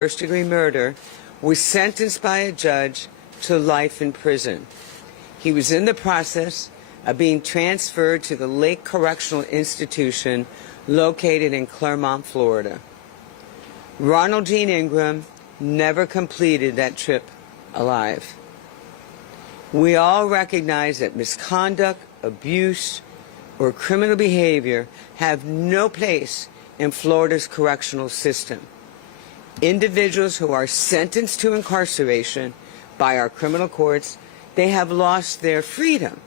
first-degree murder, was sentenced by a judge to life in prison. He was in the process of being transferred to the Dade Correctional Institution located in Clermont, Florida. Ronald Gene Ingram never completed that trip alive. We all recognize that misconduct, abuse, or criminal behavior have no place in Florida's correctional system. Individuals who are sentenced to incarceration by our criminal courts, they have lost their freedom,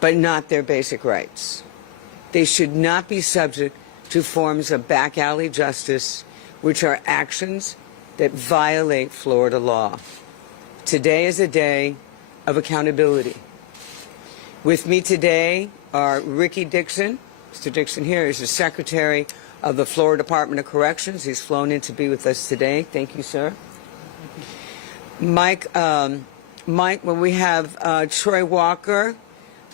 but not their basic rights. They should not be subject to forms of back alley justice, which are actions that violate Florida law. Today is a day of accountability. With me today are Ricky Dixon. Mr. Dixon here is the Secretary of the Florida Department of Corrections. He's flown in to be with us today. Thank you, sir. Mike, we have Troy Walker,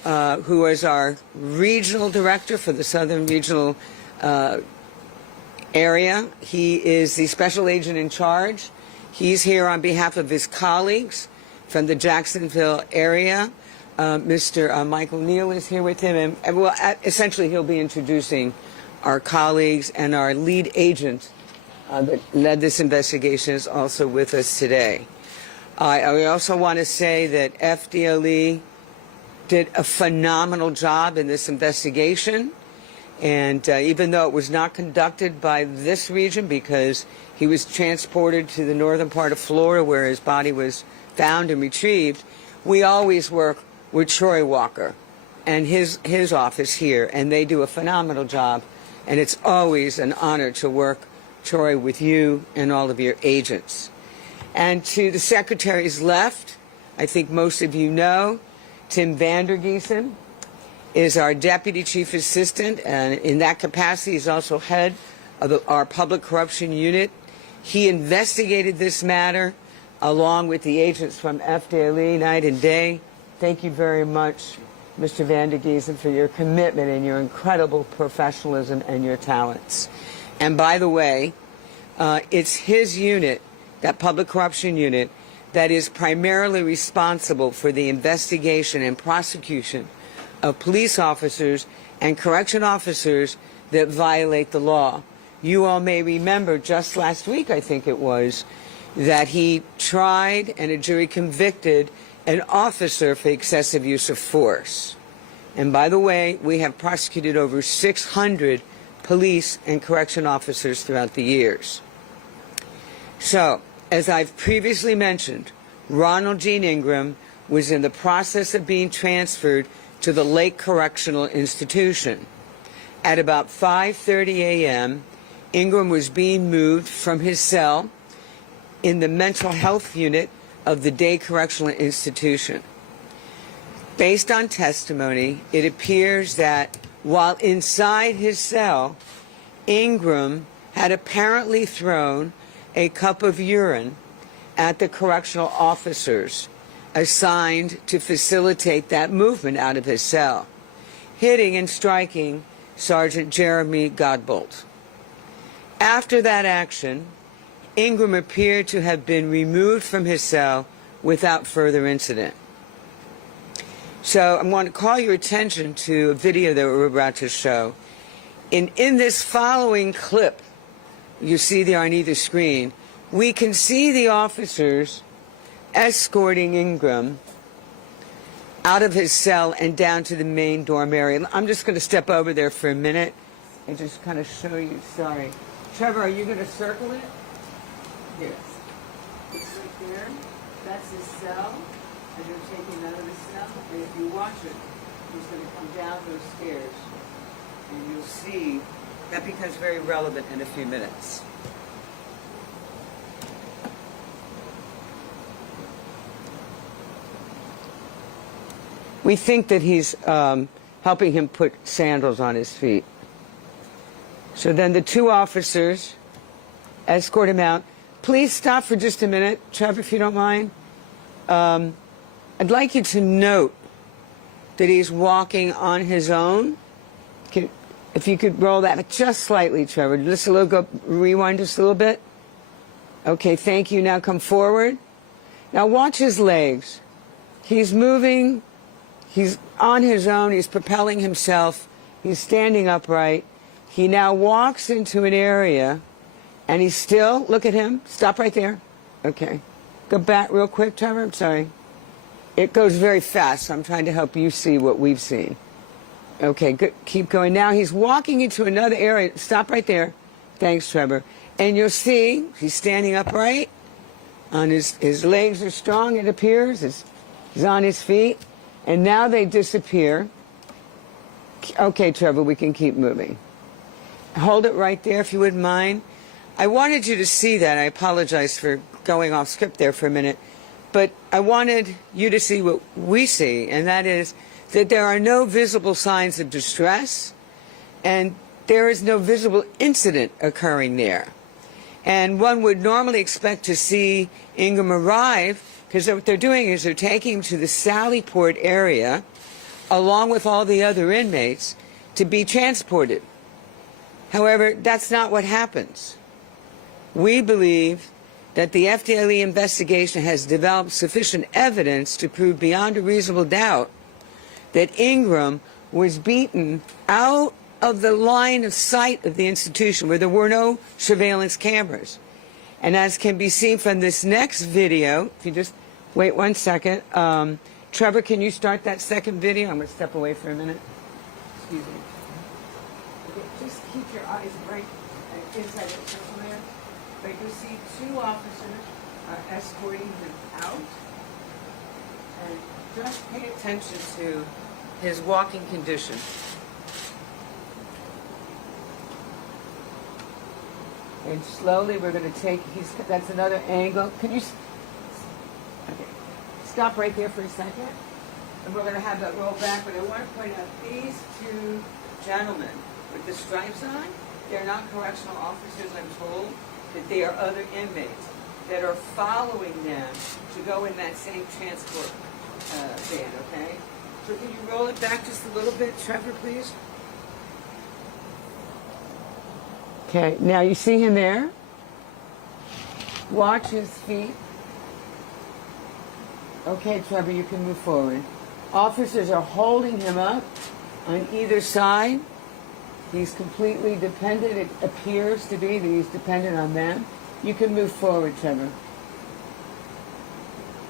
who is our regional director for the Southern Regional area. He is the special agent in charge. He's here on behalf of his colleagues from the Jacksonville area. Mr. Michael Neal is here with him, and well, essentially he'll be introducing our colleagues, and our lead agent that led this investigation is also with us today. I also want to say that FDLE did a phenomenal job in this investigation, and even though it was not conducted by this region because he was transported to the northern part of Florida where his body was found and retrieved, we always work with Troy Walker and his office here, and they do a phenomenal job. And it's always an honor to work, Troy, with you and all of your agents. And to the Secretary's left, I think most of you know, Tim Vandergiesen is our Deputy Chief Assistant, and in that capacity he's also head of our Public Corruption Unit. He investigated this matter along with the agents from FDLE night and day. Thank you very much, Mr. Vandergiesen, for your commitment and your incredible professionalism and your talents. And by the way, it's his unit, that Public Corruption Unit, that is primarily responsible for the investigation and prosecution of police officers and correction officers that violate the law. You all may remember just last week, I think it was, that he tried and a jury convicted an officer for excessive use of force. And by the way, we have prosecuted over 600 police and correction officers throughout the years. So, as I've previously mentioned, Ronald Gene Ingram was in the process of being transferred to the Dade Correctional Institution. At about 5:30 a.m., Ingram was being moved from his cell in the mental health unit of the Dade Correctional Institution. Based on testimony, it appears that while inside his cell, Ingram had apparently thrown a cup of urine at the correctional officers assigned to facilitate that movement out of his cell, hitting and striking Sergeant Jeremy Godbolt. After that action, Ingram appeared to have been removed from his cell without further incident. So I want to call your attention to a video that we're about to show. In this following clip, you see there on either screen, we can see the officers escorting Ingram out of his cell and down to the main dorm area. I'm just going to step over there for a minute and just kind of show you. Sorry. Trevor, are you going to circle it? Yes. It's right there. That's his cell. And they're taking out of the cell. And if you watch it, he's going to come down those stairs. And you'll see that becomes very relevant in a few minutes. We think that he's helping him put sandals on his feet. So then the two officers escort him out. Please stop for just a minute, Trevor, if you don't mind. I'd like you to note that he's walking on his own. If you could roll that just slightly, Trevor. Just a little, rewind just a little bit. Okay, thank you. Now come forward. Now watch his legs. He's moving. He's on his own. He's propelling himself. He's standing upright. He now walks into an area, and he's still, look at him. Stop right there. Okay. Go back real quick, Trevor. I'm sorry. It goes very fast, so I'm trying to help you see what we've seen. Okay, good. Keep going. Now he's walking into another area. Stop right there. Thanks, Trevor. And you'll see he's standing upright. On his legs are strong, it appears. He's on his feet. And now they disappear. Okay, Trevor, we can keep moving. Hold it right there, if you wouldn't mind. I wanted you to see that. I apologize for going off script there for a minute. But I wanted you to see what we see, and that is that there are no visible signs of distress, and there is no visible incident occurring there. And one would normally expect to see Ingram arrive, because what they're doing is they're taking him to the Sally Port area, along with all the other inmates, to be transported. However, that's not what happens. We believe that the FDLE investigation has developed sufficient evidence to prove beyond a reasonable doubt that Ingram was beaten out of the line of sight of the institution where there were no surveillance cameras. And as can be seen from this next video, if you just wait 1 second, Trevor, can you start that second video? I'm going to step away for a minute. Excuse me. Okay, just keep your eyes right inside the circle there. But you see two officers are escorting him out. And just pay attention to his walking condition. And slowly we're going to take, that's another angle. Can you, okay, stop right there for a second. And we're going to have that roll back, but I want to point out these two gentlemen with the stripes on, they're not correctional officers, I'm told, that they are other inmates that are following them to go in that same transport van, okay? So can you roll it back just a little bit, Trevor, please? Okay, now you see him there. Watch his feet. Okay, Trevor, you can move forward. Officers are holding him up on either side. He's completely dependent. It appears to be that he's dependent on them. You can move forward, Trevor.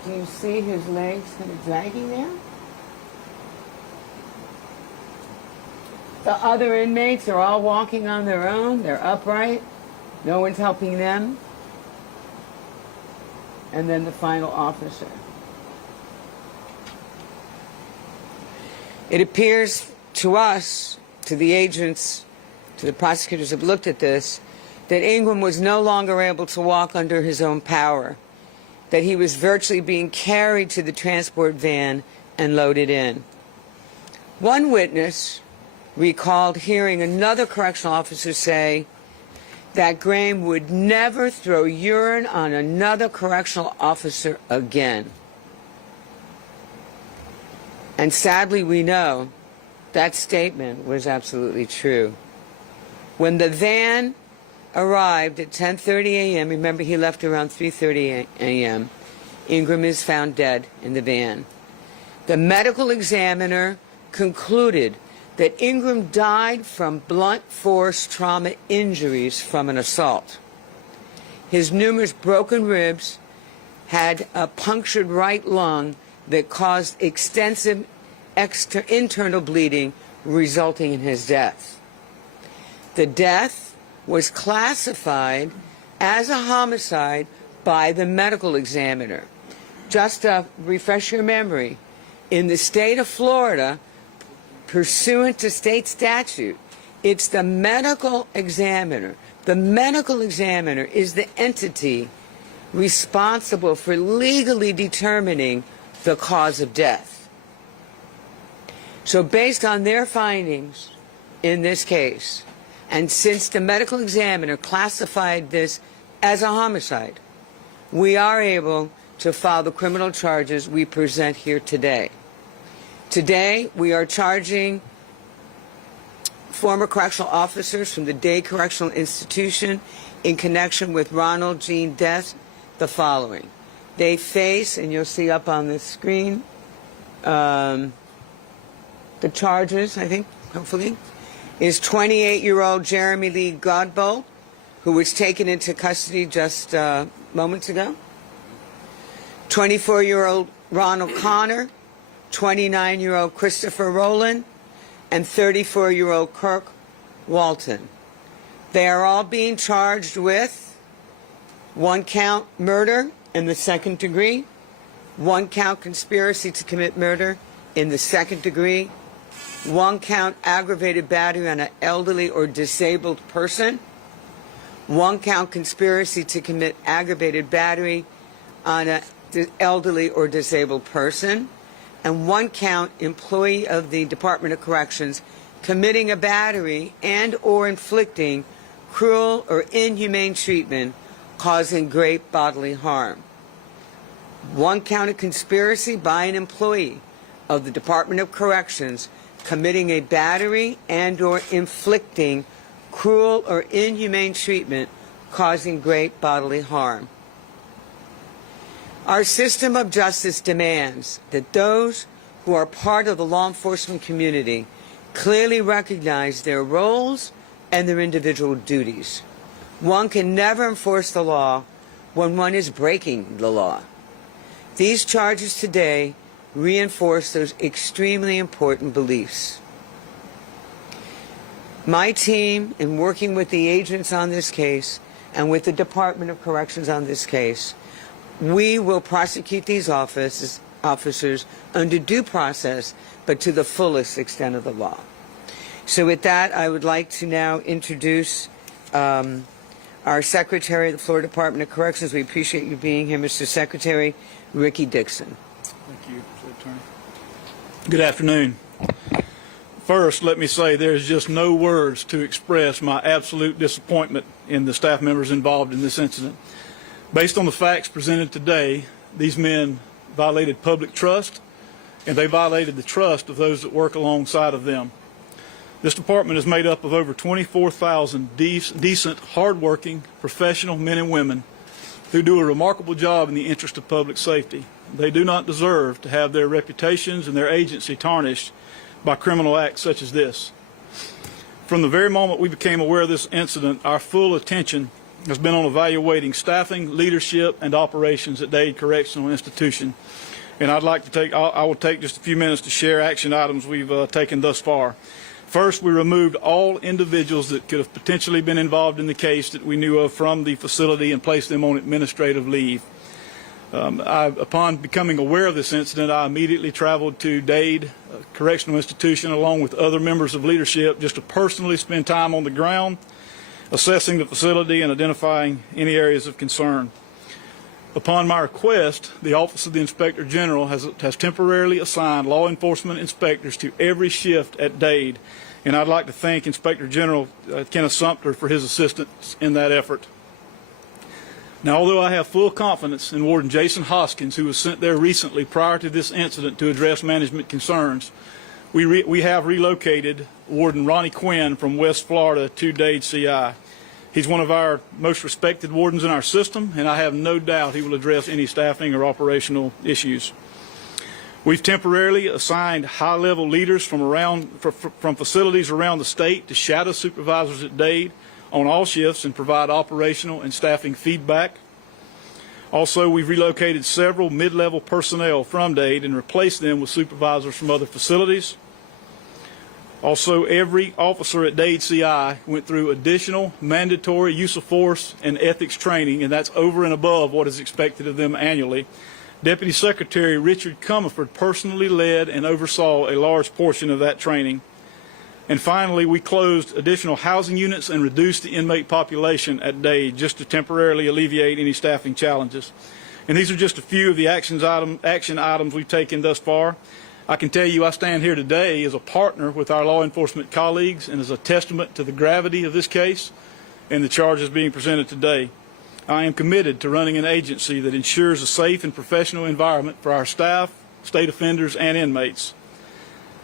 Do you see his legs kind of dragging there? The other inmates are all walking on their own. They're upright. No one's helping them. And then the final officer. It appears to us, to the agents, to the prosecutors who have looked at this, that Ingram was no longer able to walk under his own power, that he was virtually being carried to the transport van and loaded in. One witness recalled hearing another correctional officer say that Graham would never throw urine on another correctional officer again. And sadly, we know that statement was absolutely true. When the van arrived at 10:30 a.m., remember he left around 3:30 a.m., Ingram is found dead in the van. The medical examiner concluded that Ingram died from blunt force trauma injuries from an assault. His numerous broken ribs had a punctured right lung that caused extensive internal bleeding, resulting in his death. The death was classified as a homicide by the medical examiner. Just to refresh your memory, in the state of Florida, pursuant to state statute, it's the medical examiner. The medical examiner is the entity responsible for legally determining the cause of death. So based on their findings in this case, and since the medical examiner classified this as a homicide, we are able to file the criminal charges we present here today. Today, we are charging former correctional officers from the Dade Correctional Institution in connection with Ronald Jean death the following. They face, and you'll see up on the screen, the charges, I think, hopefully, is 28-year-old Jeremy Lee Godbolt, who was taken into custody just moments ago. 24-year-old Ronald Connor, 29-year-old Christopher Rolon, and 34-year-old Kirk Walton. They are all being charged with 1 count murder in the 2nd degree, 1 count conspiracy to commit murder in the 2nd degree, 1 count aggravated battery on an elderly or disabled person, 1 count conspiracy to commit aggravated battery on an elderly or disabled person, and 1 count employee of the Department of Corrections committing a battery and or inflicting cruel or inhumane treatment causing great bodily harm. 1 count of conspiracy by an employee of the Department of Corrections committing a battery and or inflicting cruel or inhumane treatment causing great bodily harm. Our system of justice demands that those who are part of the law enforcement community clearly recognize their roles and their individual duties. One can never enforce the law when one is breaking the law. These charges today reinforce those extremely important beliefs. My team, in working with the agents on this case and with the Department of Corrections on this case, we will prosecute these officers under due process, but to the fullest extent of the law. So with that, I would like to now introduce our Secretary of the Florida Department of Corrections. We appreciate you being here, Mr. Secretary, Ricky Dixon. Thank you, Mr. Attorney. Good afternoon. First, let me say there's just no words to express my absolute disappointment in the staff members involved in this incident. Based on the facts presented today, these men violated public trust, and they violated the trust of those that work alongside of them. This department is made up of over 24,000 decent, hardworking, professional men and women who do a remarkable job in the interest of public safety. They do not deserve to have their reputations and their agency tarnished by criminal acts such as this. From the very moment we became aware of this incident, our full attention has been on evaluating staffing, leadership, and operations at Dade Correctional Institution. And I will take just a few minutes to share action items we've taken thus far. First, we removed all individuals that could have potentially been involved in the case that we knew of from the facility and placed them on administrative leave. Upon becoming aware of this incident, I immediately traveled to Dade Correctional Institution along with other members of leadership just to personally spend time on the ground, assessing the facility and identifying any areas of concern. Upon my request, the Office of the Inspector General has temporarily assigned law enforcement inspectors to every shift at Dade, and I'd like to thank Inspector General Kenneth Sumter for his assistance in that effort. Now, although I have full confidence in Warden Jason Hoskins, who was sent there recently prior to this incident to address management concerns, we have relocated Warden Ronnie Quinn from West Florida to Dade CI. He's one of our most respected wardens in our system, and I have no doubt he will address any staffing or operational issues. We've temporarily assigned high-level leaders from facilities around the state to shadow supervisors at Dade on all shifts and provide operational and staffing feedback. Also, we've relocated several mid-level personnel from Dade and replaced them with supervisors from other facilities. Also, every officer at Dade CI went through additional mandatory use of force and ethics training, and that's over and above what is expected of them annually. Deputy Secretary Richard Comerford personally led and oversaw a large portion of that training. And finally, we closed additional housing units and reduced the inmate population at Dade just to temporarily alleviate any staffing challenges. And these are just a few of the action items we've taken thus far. I can tell you I stand here today as a partner with our law enforcement colleagues and as a testament to the gravity of this case and the charges being presented today. I am committed to running an agency that ensures a safe and professional environment for our staff, state offenders, and inmates.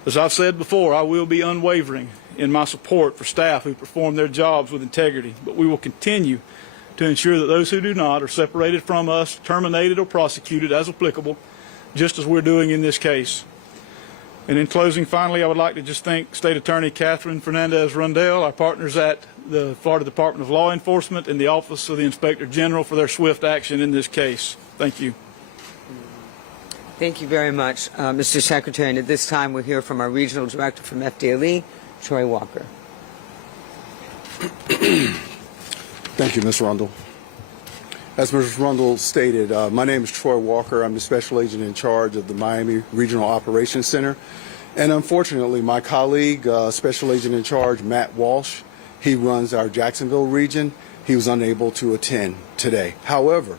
As I've said before, I will be unwavering in my support for staff who perform their jobs with integrity, but we will continue to ensure that those who do not are separated from us, terminated, or prosecuted as applicable, just as we're doing in this case. And in closing, finally, I would like to just thank State Attorney Catherine Fernandez-Rundell, our partners at the Florida Department of Law Enforcement, and the Office of the Inspector General for their swift action in this case. Thank you. Thank you very much, Mr. Secretary. And at this time, we'll hear from our Regional Director from FDLE, Troy Walker. Thank you, Ms. Rundle. As Ms. Rundle stated, my name is Troy Walker. I'm the Special Agent in charge of the Miami Regional Operations Center. And unfortunately, my colleague, Special Agent in charge, Matt Walsh, he runs our Jacksonville region. He was unable to attend today. However,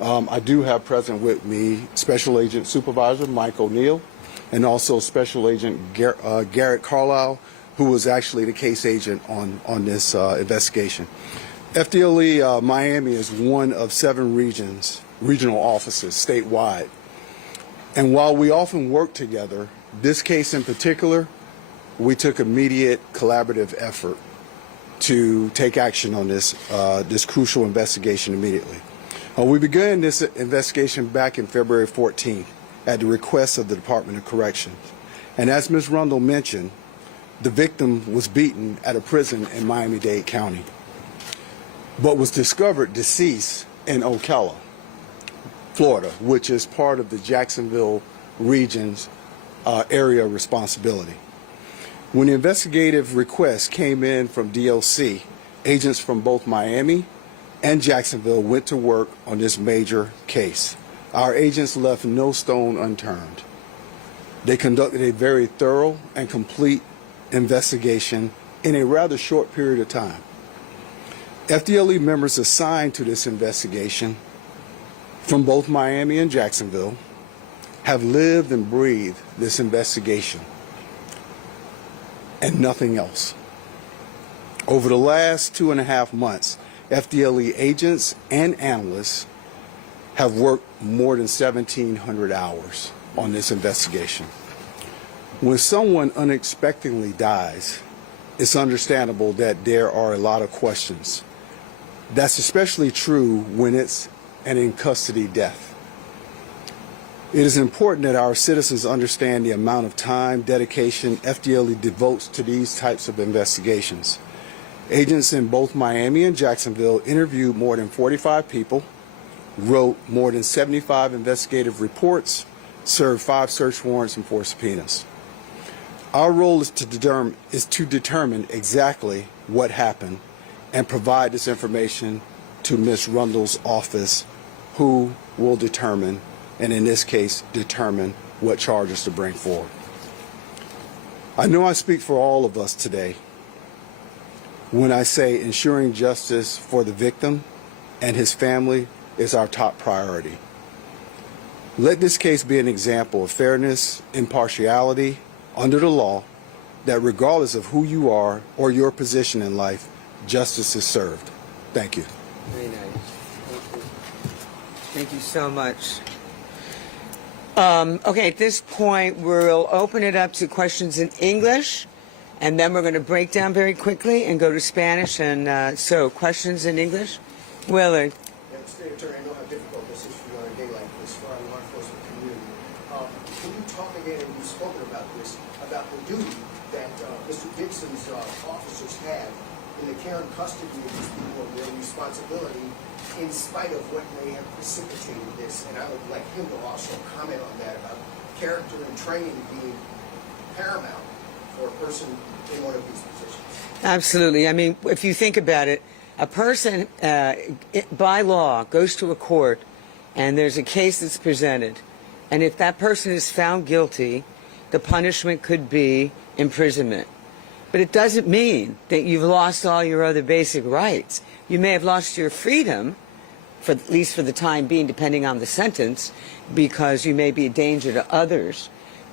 I do have present with me Special Agent Supervisor Mike O'Neill and also Special Agent Garrett Carlisle, who was actually the case agent on this investigation. FDLE Miami is one of 7 regional offices statewide. And while we often work together, this case in particular, we took immediate collaborative effort to take action on this crucial investigation immediately. We began this investigation back in February 14th at the request of the Department of Corrections. And as Ms. Rundle mentioned, the victim was beaten at a prison in Miami-Dade County, but was discovered deceased in Ocala, Florida, which is part of the Jacksonville region's area of responsibility. When the investigative request came in from DOC, agents from both Miami and Jacksonville went to work on this major case. Our agents left no stone unturned. They conducted a very thorough and complete investigation in a rather short period of time. FDLE members assigned to this investigation from both Miami and Jacksonville have lived and breathed this investigation and nothing else. Over the last 2.5 months, FDLE agents and analysts have worked more than 1,700 hours on this investigation. When someone unexpectedly dies, it's understandable that there are a lot of questions. That's especially true when it's an in-custody death. It is important that our citizens understand the amount of time, dedication FDLE devotes to these types of investigations. Agents in both Miami and Jacksonville interviewed more than 45 people, wrote more than 75 investigative reports, served 5 search warrants and 4 subpoenas. Our role is to determine exactly what happened and provide this information to Ms. Rundle's office, who will determine, and in this case, determine what charges to bring forward. I know I speak for all of us today when I say ensuring justice for the victim and his family is our top priority. Let this case be an example of fairness, impartiality, under the law, that regardless of who you are or your position in life, justice is served. Thank you. Very nice. Thank you. Thank you so much. Okay, at this point, we'll open it up to questions in English, and then we're going to break down very quickly and go to Spanish. And so, questions in English? Willard. State Attorney, I know how difficult this is for you on a day like this for our law enforcement community. Can you talk again, and you've spoken about this, about the duty that Mr. Dixon's officers have in the care and custody of these people and their responsibility in spite of what may have precipitated this? And I would like him to also comment on that, about character and training being paramount for a person in one of these positions. Absolutely. I mean, if you think about it, a person, by law, goes to a court, and there's a case that's presented, and if that person is found guilty, the punishment could be imprisonment. But it doesn't mean that you've lost all your other basic rights. You may have lost your freedom, for at least for the time being, depending on the sentence, because you may be a danger to others.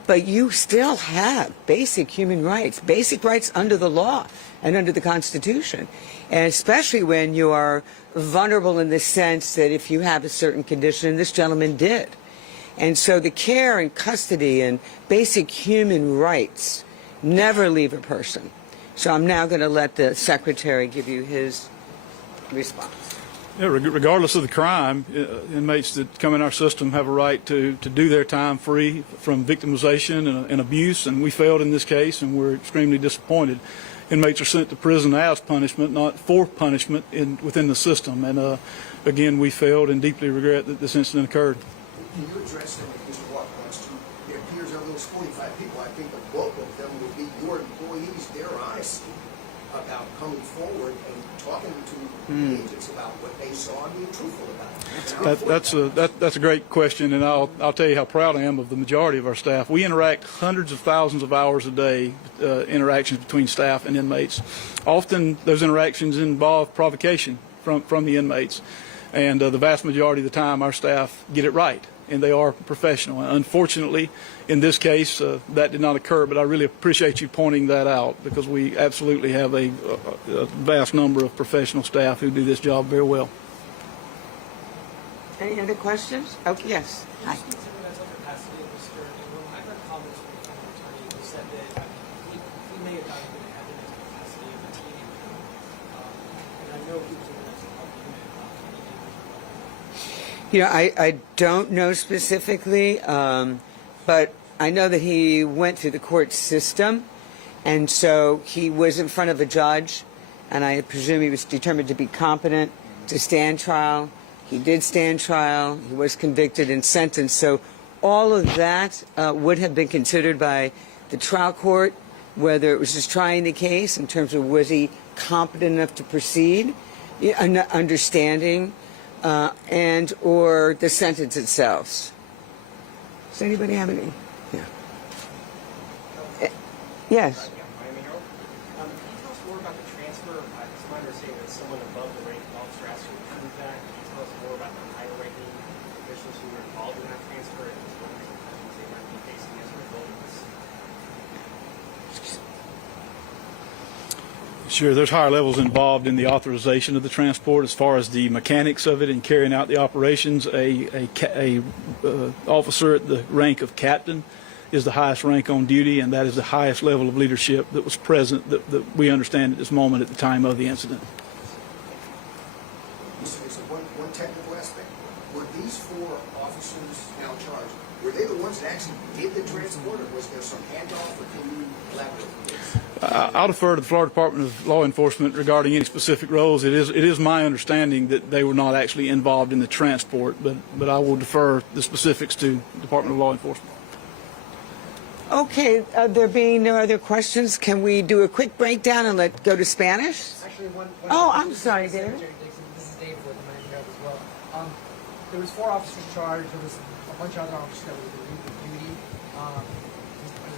But you still have basic human rights under the law and under the Constitution. And especially when you are vulnerable in the sense that if you have a certain condition, and this gentleman did. And so the care and custody and basic human rights never leave a person. So I'm now going to let the Secretary give you his response. Yeah, regardless of the crime, inmates that come in our system have a right to do their time free from victimization and abuse, and we failed in this case, and we're extremely disappointed. Inmates are sent to prison as punishment, not for punishment within the system, and again, we failed and deeply regret that this incident occurred. Can you address them, Mr. Walton wants to? It appears of those 45 people, I think the bulk of them would be your employees, their honesty about coming forward and talking to the agents about what they saw and being truthful about it. That's a great question, and I'll tell you how proud I am of the majority of our staff. We interact hundreds of thousands of hours a day, interactions between staff and inmates. Often those interactions involve provocation from the inmates, and the vast majority of the time our staff get it right, and they are professional. Unfortunately, in this case, that did not occur, but I really appreciate you pointing that out, because we absolutely have a vast number of professional staff who do this job very well. Any other questions? Oh, yes. Hi. I've heard comments from the county attorney who said that he may have not been having the capacity of a teenager, and I know he was in the You know, I don't know specifically, but I know that he went through the court system, and so he was in front of a judge, and I presume he was determined to be competent to stand trial. He did stand trial. He was convicted and sentenced. So all of that would have been considered by the trial court, whether it was just trying the case in terms of was he competent enough to proceed, understanding, and or the sentence itself. Does anybody have any? Yeah. Yes. Can you tell us more about the transfer? It's my understanding that someone above the rank of officer asked you to prove that. Can you tell us more about the higher ranking officials who were involved in that transfer and what repercussions they might be facing as a result of this? Sure, there's higher levels involved in the authorization of the transport. As far as the mechanics of it and carrying out the operations, a officer at the rank of captain is the highest rank on duty, and that is the highest level of leadership that was present that we understand at this moment at the time of the incident. So one technical aspect. Were these 4 officers now charged, were they the ones that actually did the transport, or was there some handoff, or can you elaborate on this? I'll defer to the Florida Department of Law Enforcement regarding any specific roles. It is my understanding that they were not actually involved in the transport, but I will defer the specifics to the Department of Law Enforcement. Okay, there being no other questions, can we do a quick breakdown and go to Spanish? Actually, one Oh, I'm sorry, David. Secretary Dixon, this is Dave with the Miami-Dade as well. There was 4 officers charged. There was a bunch of other officers that were relieved of duty. Are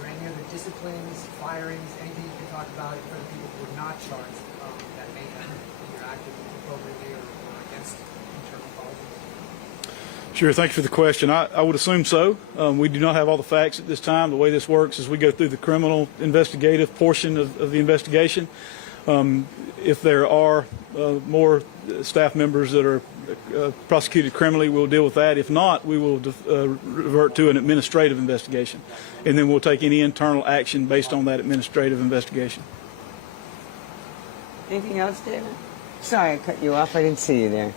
there any other disciplines, firings, anything you can talk about for the people who were not charged that may have either acted appropriately or against internal policies? Sure, thank you for the question. I would assume so. We do not have all the facts at this time. The way this works is we go through the criminal investigative portion of the investigation. If there are more staff members that are prosecuted criminally, we'll deal with that. If not, we will revert to an administrative investigation, and then we'll take any internal action based on that administrative investigation. Anything else, David? Sorry, I cut you off. I didn't see you there.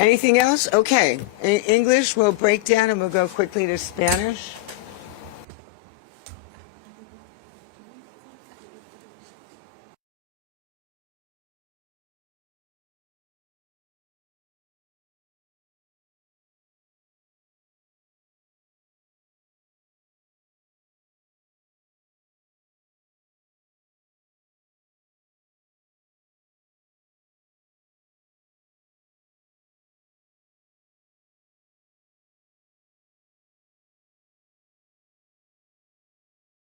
Anything else? Okay. In English, we'll break down and we'll go quickly to Spanish.